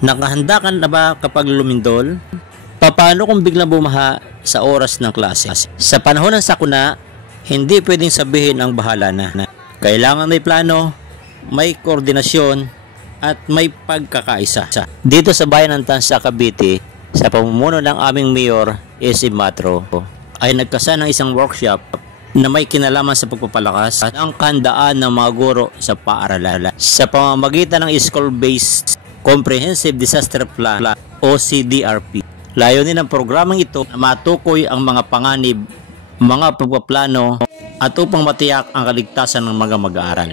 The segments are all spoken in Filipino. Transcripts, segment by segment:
Nakahanda ka na ba kapag lumindol? Paano kung biglang bumaha sa oras ng klase? Sa panahon ng sakuna, hindi pwedeng sabihin ang bahala na. Kailangan may plano, may koordinasyon, at may pagkakaisa. Dito sa bayan ng Tansa, Cavite, sa pamumuno ng aming mayor, SM Matro, ay nagkasa ng isang workshop na may kinalaman sa pagpapalakas ng kahandaan ng mga guro sa paaralan sa pamamagitan ng School-Based Comprehensive Disaster Plan o CDRP. Layunin ng programang ito na matukoy ang mga panganib, mga pagpaplano at upang matiyak ang kaligtasan ng mga mag-aaral.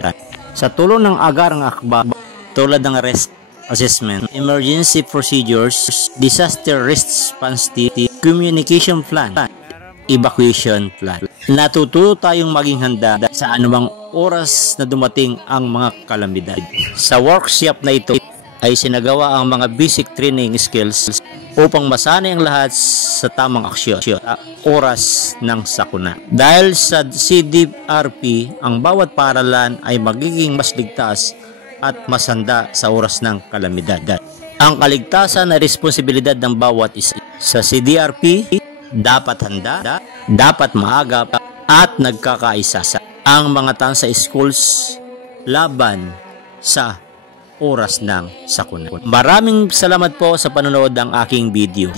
Sa tulong ng agarang akbang tulad ng risk assessment, emergency procedures, disaster response team, communication plan, evacuation plan, natututo tayong maging handa sa anumang oras na dumating ang mga kalamidad. Sa workshop na ito ay sinagawa ang mga basic training skills upang masanay ang lahat sa tamang aksyon sa oras ng sakuna. Dahil sa CDRP, ang bawat paaralan ay magiging mas ligtas at mas handa sa oras ng kalamidad. Ang kaligtasan ay responsibilidad ng bawat isa. Sa CDRP, dapat handa, dapat maagap at nagkakaisa ang mga Tansa schools laban sa oras ng sakuna. Maraming salamat po sa panonood ng aking video.